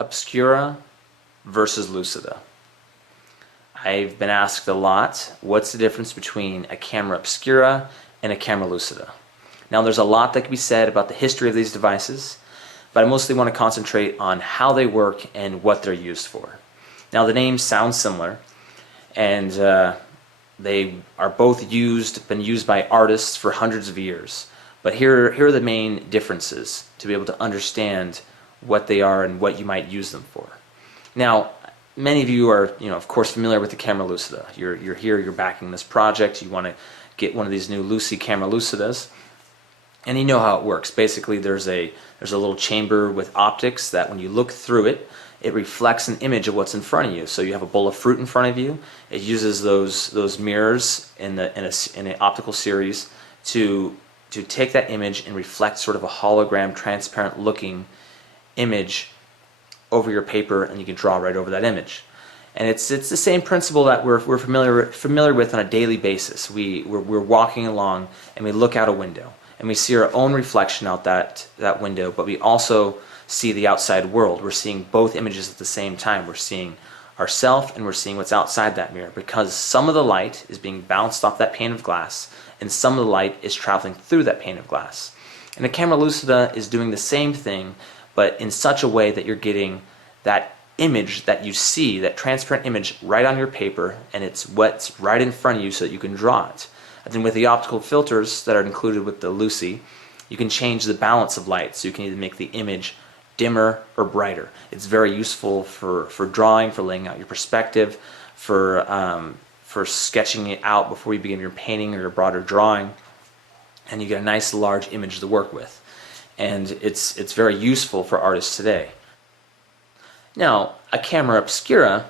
Obscura versus Lucida. I've been asked a lot, what's the difference between a camera Obscura and a camera Lucida? Now there's a lot that can be said about the history of these devices, but I mostly want to concentrate on how they work and what they're used for. Now the names sound similar, and they are both been used by artists for hundreds of years. But here are the main differences to be able to understand what they are and what you might use them for. Now, many of you are, of course, familiar with the camera Lucida. You're here, you're backing this project, you want to get one of these new camera Lucidas, and you know how it works. Basically, there's a little chamber with optics that when you look through it, it reflects an image of what's in front of you. So you have a bowl of fruit in front of you. It uses those mirrors in an optical series to take that image and reflect sort of a hologram, transparent looking image over your paper, and you can draw right over that image. And it's the same principle that we're familiar with on a daily basis. We're walking along and we look out a window and we see our own reflection out that window, but we also see the outside world. We're seeing both images at the same time. We're seeing ourselves and we're seeing what's outside that mirror, because some of the light is being bounced off that pane of glass and some of the light is traveling through that pane of glass. And the camera Lucida is doing the same thing, but in such a way that you're getting that image that you see, that transparent image, right on your paper, and it's what's right in front of you so that you can draw it. And then with the optical filters that are included with the Lucy, you can change the balance of light, so you can either make the image dimmer or brighter. It's very useful for drawing, for laying out your perspective, for sketching it out before you begin your painting or your broader drawing, and you get a nice large image to work with. And it's very useful for artists today. Now, a camera Obscura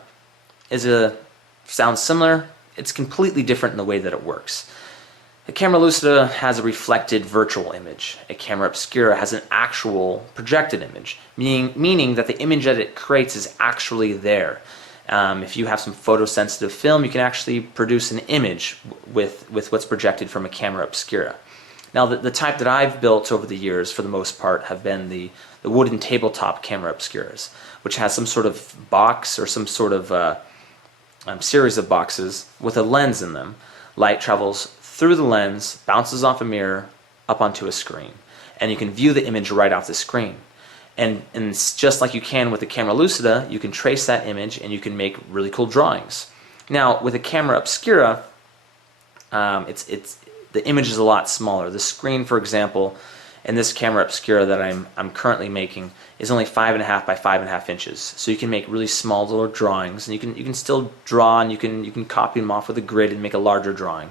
sounds similar. It's completely different in the way that it works. A camera Lucida has a reflected virtual image. A camera Obscura has an actual projected image, meaning that the image that it creates is actually there. If you have some photosensitive film, you can actually produce an image with what's projected from a camera Obscura. Now, the type that I've built over the years, for the most part, have been the wooden tabletop camera Obscuras, which has some sort of box or some sort of series of boxes with a lens in them. Light travels through the lens, bounces off a mirror, up onto a screen, and you can view the image right off the screen. And it's just like you can with the camera Lucida, you can trace that image and you can make really cool drawings. Now, with a camera Obscura, the image is a lot smaller. The screen, for example, in this camera Obscura that I'm currently making is only 5.5 by 5.5 inches. So you can make really small little drawings, and you can still draw, and you can copy them off with a grid and make a larger drawing.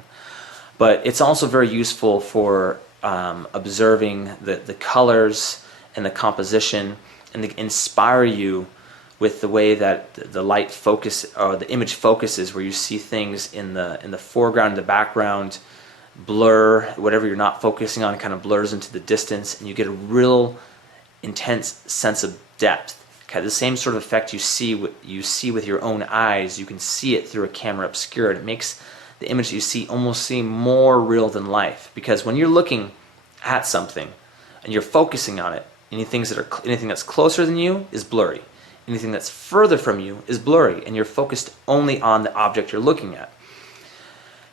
But it's also very useful for observing the colors and the composition, and to inspire you with the way that the light focus, or the image focuses, where you see things in the foreground, the background, blur, whatever you're not focusing on kind of blurs into the distance, and you get a real intense sense of depth. Okay, the same sort of effect you see with your own eyes, you can see it through a camera Obscura. It makes the image that you see almost seem more real than life, because when you're looking at something and you're focusing on it, anything that's closer than you is blurry. Anything that's further from you is blurry, and you're focused only on the object you're looking at.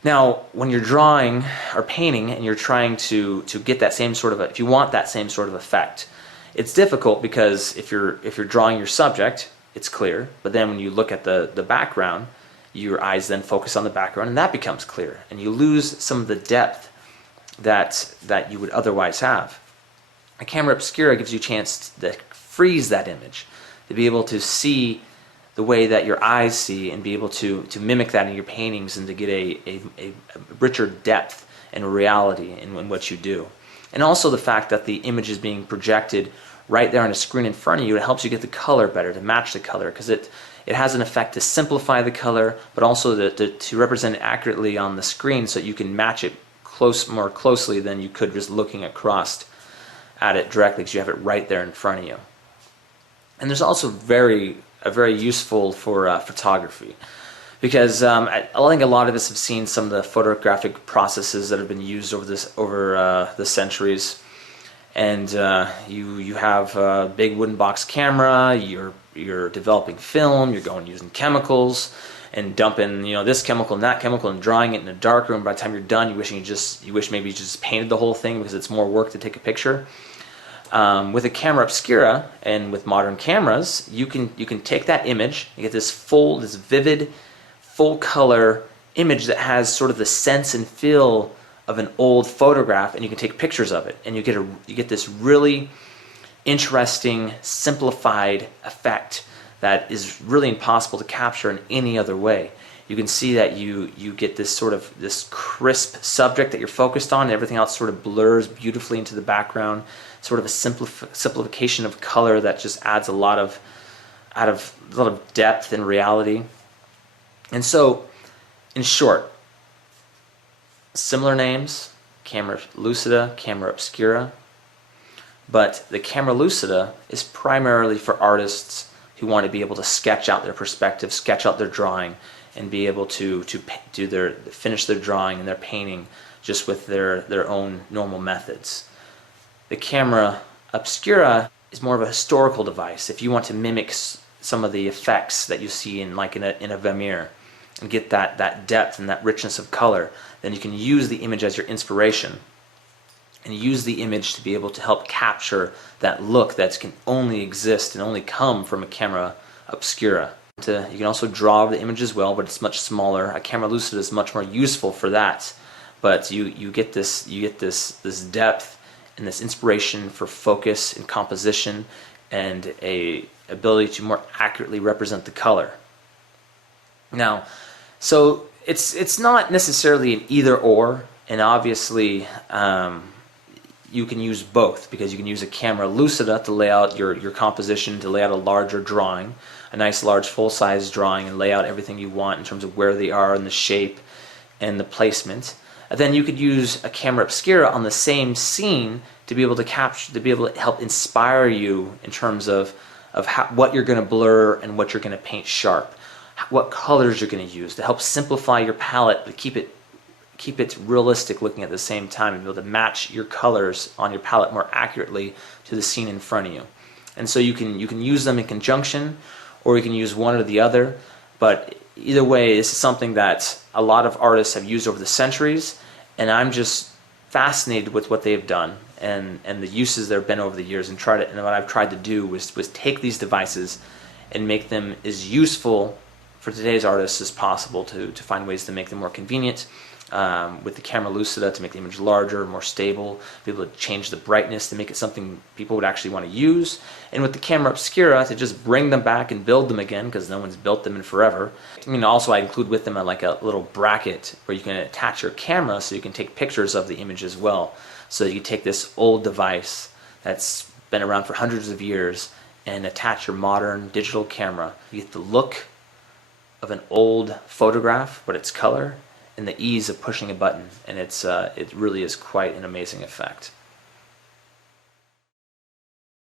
Now, when you're drawing or painting and you're trying to get that same sort of, if you want that same sort of effect, it's difficult, because if you're drawing your subject, it's clear, but then when you look at the background, your eyes then focus on the background, and that becomes clear, and you lose some of the depth that you would otherwise have. A camera Obscura gives you a chance to freeze that image, to be able to see the way that your eyes see, and be able to mimic that in your paintings, and to get a richer depth and reality in what you do. And also the fact that the image is being projected right there on a screen in front of you, it helps you get the color better, to match the color, because it has an effect to simplify the color, but also to represent it accurately on the screen, so that you can match it more closely than you could just looking across at it directly, because you have it right there in front of you. And there's also very useful for photography, because I think a lot of us have seen some of the photographic processes that have been used over the centuries. And you have a big wooden box camera, you're you're developing film, you're going using chemicals and dumping, this chemical and that chemical and drying it in a dark room. By the time you're done, you wish maybe you just painted the whole thing because it's more work to take a picture. With a camera obscura and with modern cameras, you can take that image, you get this vivid, full color image that has sort of the sense and feel of an old photograph, and you can take pictures of it, and you get this really interesting, simplified effect that is really impossible to capture in any other way. You can see that you get this crisp subject that you're focused on, and everything else sort of blurs beautifully into the background. Sort of a simplification of color that just adds a lot of depth and reality. And so, in short, similar names: camera lucida, camera obscura. But the camera lucida is primarily for artists who want to be able to sketch out their perspective, sketch out their drawing, and be able to finish their drawing and their painting just with their own normal methods. The camera obscura is more of a historical device. If you want to mimic some of the effects that you see in a Vermeer and get that depth and that richness of color, then you can use the image as your inspiration and use the image to be able to help capture that look that can only exist and only come from a camera obscura. You can also draw the image as well, but it's much smaller. A camera lucida is much more useful for that, but you get this depth and this inspiration for focus and composition and a ability to more accurately represent the color. Now, so it's not necessarily an either or, and obviously you can use both, because you can use a camera lucida to lay out your composition, to lay out a larger drawing, a nice large full-size drawing, and lay out everything you want in terms of where they are and the shape and the placement. And then you could use a camera obscura on the same scene to be able to help inspire you in terms of what you're going to blur and what you're going to paint sharp, what colors you're going to use to help simplify your palette, but keep it realistic looking at the same time, and be able to match your colors on your palette more accurately to the scene in front of you. And so you can use them in conjunction, or you can use one or the other, but either way, this is something that a lot of artists have used over the centuries, and I'm just fascinated with what they've done and the uses there have been over the years, and what I've tried to do was take these devices and make them as useful for today's artists as possible, to find ways to make them more convenient. With the camera lucida, to make the image larger, more stable, be able to change the brightness to make it something people would actually want to use. And with the camera obscura, to just bring them back and build them again, because no one's built them in forever. Also I include with them a little bracket where you can attach your camera so you can take pictures of the image as well. So you can take this old device that's been around for hundreds of years and attach your modern digital camera. You get the look of an old photograph, but it's color, and the ease of pushing a button, and it really is quite an amazing effect.